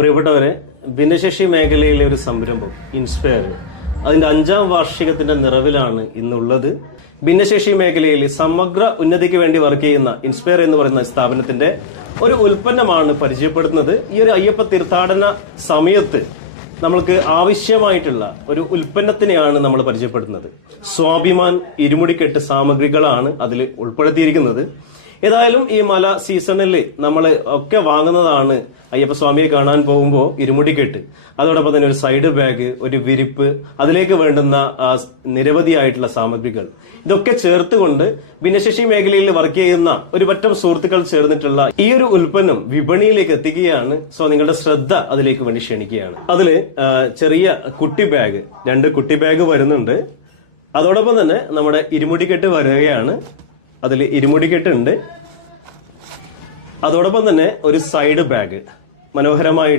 പ്രിയപ്പെട്ടവരെ ഭിന്നശേഷി മേഖലയിലെ ഒരു സംരംഭം ഇൻസ്പയർ അതിന്റെ അഞ്ചാം വാർഷികത്തിന്റെ നിറവിലാണ് ഇന്നുള്ളത്. ഭിന്നശേഷി മേഖലയിൽ സമഗ്ര ഉന്നതിക്ക് വേണ്ടി വർക്ക് ചെയ്യുന്ന ഇൻസ്പയർ എന്ന് പറയുന്ന സ്ഥാപനത്തിന്റെ ഒരു ഉൽപ്പന്നമാണ് പരിചയപ്പെടുത്തുന്നത്. ഈ ഒരു അയ്യപ്പ തീർത്ഥാടന സമയത്ത് നമ്മൾക്ക് ആവശ്യമായിട്ടുള്ള ഒരു ഉൽപ്പന്നത്തിനെയാണ് നമ്മൾ പരിചയപ്പെടുത്തുന്നത്. സ്വാഭിമാൻ ഇരുമുടിക്കെട്ട് സാമഗ്രികളാണ് അതിൽ ഉൾപ്പെടുത്തിയിരിക്കുന്നത്. ഏതായാലും ഈ മല സീസണിൽ നമ്മൾ ഒക്കെ വാങ്ങുന്നതാണ് അയ്യപ്പസ്വാമിയെ കാണാൻ പോകുമ്പോൾ ഇരുമുടിക്കെട്ട്. അതോടൊപ്പം തന്നെ ഒരു സൈഡ് ബാഗ് ഒരു വിരിപ്പ് അതിലേക്ക് വേണ്ടുന്ന നിരവധി ആയിട്ടുള്ള സാമഗ്രികൾ. ഇതൊക്കെ ചേർത്തുകൊണ്ട് ഭിന്നശേഷി മേഖലയിൽ വർക്ക് ചെയ്യുന്ന ഒരു പറ്റം സുഹൃത്തുക്കൾ ചേർന്നിട്ടുള്ള ഈ ഒരു ഉൽപ്പന്നം വിപണിയിലേക്ക് എത്തിക്കുകയാണ്. സോ നിങ്ങളുടെ ശ്രദ്ധ അതിലേക്ക് വേണ്ടി ക്ഷണിക്കുകയാണ്. അതിൽ ചെറിയ കുട്ടി ബാഗ് രണ്ട് കുട്ടി ബാഗ് വരുന്നുണ്ട്. അതോടൊപ്പം തന്നെ നമ്മുടെ ഇരുമുടിക്കെട്ട് വരികയാണ്. അതിൽ ഇരുമുടിക്കെട്ട് ഉണ്ട് അതോടൊപ്പം തന്നെ ഒരു സൈഡ് ബാഗ് മനോഹരമായി